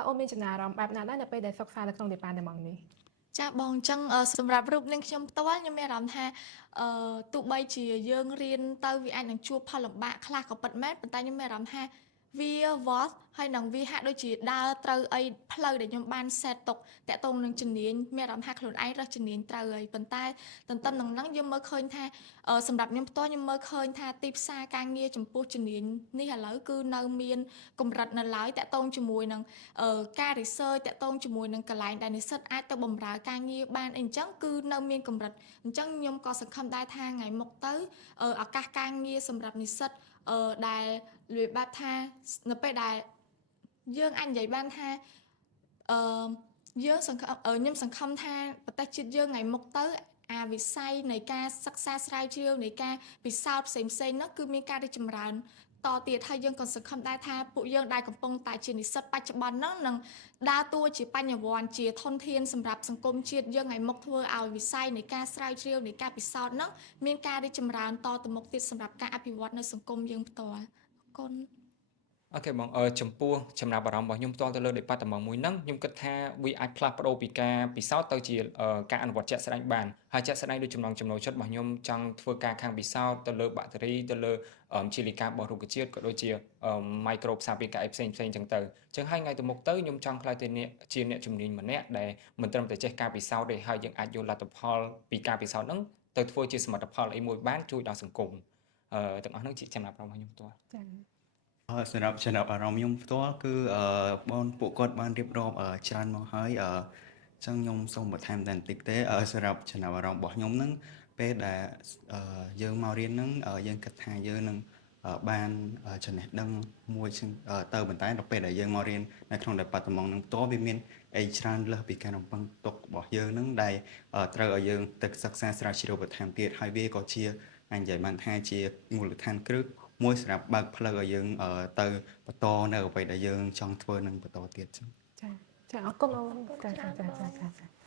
តើអូនមានចំណារអារម្មណ៍បែបណាដែរនៅពេលដែលសិក្សានៅក្នុងដេប៉ាតឺម៉ង់នេះចាបងអញ្ចឹងសម្រាប់រូបនាងខ្ញុំផ្ទាល់ខ្ញុំមានអារម្មណ៍ថាទោះបីជាយើងរៀនទៅវាអាចនឹងជួបផលលំបាកខ្លះក៏ពិតមែនប៉ុន្តែខ្ញុំមានអារម្មណ៍ថាវាវត្តហើយនឹងវាហាក់ដូចជាដើរត្រូវអីផ្លូវដែលខ្ញុំបាន set ទុកតាក់ទងនឹងជំនាញមានអារម្មណ៍ថាខ្លួនឯងរើសជំនាញត្រូវហើយប៉ុន្តែទន្ទឹមនឹងហ្នឹងយើងមើលឃើញថាសម្រាប់ខ្ញុំផ្ទាល់ខ្ញុំមើលឃើញថាទីផ្សារការងារចំពោះជំនាញនេះឥឡូវគឺនៅមានកម្រិតនៅឡើយតាក់ទងជាមួយនឹងការ research តាក់ទងជាមួយនឹងកន្លែងដែលនិស្សិតអាចទៅបម្រើការងារបានអីអញ្ចឹងគឺនៅមានកម្រិតអញ្ចឹងខ្ញុំក៏សង្ឃឹមដែរថាថ្ងៃមុខទៅឱកាសការងារសម្រាប់និស្សិតដែលលួយបែបថានៅពេលដែលយើងអាចនិយាយបានថាអឺយើងសង្ឃឹមខ្ញុំសង្ឃឹមថាប្រទេសជាតិយើងថ្ងៃមុខទៅអាវិស័យនៃការសិក្សាស្រាវជ្រាវនៃការពិសោធន៍ផ្សេងៗនោះគឺមានការរីកចម្រើនតទៀតហើយយើងក៏សង្ឃឹមដែរថាពួកយើងដែលកំពុងតែជានិស្សិតបច្ចុប្បន្នហ្នឹងនឹងដើរតួជាបញ្ញវន្តជាធនធានសម្រាប់សង្គមជាតិយើងថ្ងៃមុខធ្វើឲ្យវិស័យនៃការស្រាវជ្រាវនៃការពិសោធន៍ហ្នឹងមានការរីកចម្រើនតទៅមុខទៀតសម្រាប់ការអភិវឌ្ឍនៅសង្គមយើងផ្ទាល់អរគុណអូខេបងចំពោះចំណាប់អារម្មណ៍របស់ខ្ញុំផ្ទាល់ទៅលើ department មួយហ្នឹងខ្ញុំគិតថាវាអាចផ្លាស់ប្ដូរពីការពិសោធន៍ទៅជាការអនុវត្តជាក់ស្ដែងបានហើយជាក់ស្ដែងដូចចំណង់ចំណូលចិត្តរបស់ខ្ញុំចង់ធ្វើការខាងពិសោធន៍ទៅលើបាក់តេរីទៅលើជាលិការបស់រុក្ខជាតិក៏ដូចជា micro ផ្សារពាក្យកាយផ្សេងៗចឹងទៅអញ្ចឹងហើយថ្ងៃទៅមុខទៅខ្ញុំចង់ខ្លាចទៅជាអ្នកជំនាញម្នាក់ដែលមិនត្រឹមតែចេះការពិសោធន៍ទេហើយយើងអាចយកលទ្ធផលពីការពិសោធន៍ហ្នឹងទៅធ្វើជាសមិទ្ធផលអីមួយបានជួយដល់សង្គមទាំងអស់ហ្នឹងជាចំណាប់អារម្មណ៍របស់ខ្ញុំផ្ទាល់ចា៎សម្រាប់ចំណាប់អារម្មណ៍ខ្ញុំផ្ទាល់គឺបងពួកគាត់បានរៀបរាប់ច្រើនមកហើយចឹងខ្ញុំសូមបន្ថែមតែបន្តិចទេសម្រាប់ចំណាប់អារម្មណ៍របស់ខ្ញុំហ្នឹងពេលដែលយើងមករៀនហ្នឹងយើងគិតថាយើងនឹងបានចំណេះដឹងមួយទៅប៉ុន្តែដល់ពេលដែលយើងមករៀននៅក្នុង department ហ្នឹងផ្ទាល់វាមានអីច្រើនលើសពីការរំពឹងទុករបស់យើងហ្នឹងដែលត្រូវឲ្យយើងទៅសិក្សាស្រាវជ្រាវបន្ថែមទៀតហើយវាក៏ជាអាចនិយាយបានថាជាមូលដ្ឋានគ្រឹះមួយសម្រាប់បើកផ្លូវឲ្យយើងទៅបន្តនៅអ្វីដែលយើងចង់ធ្វើនឹងបន្តទៀតចឹងចា៎ចា៎អរគុណអូនចា៎ចា៎ចា៎ចា៎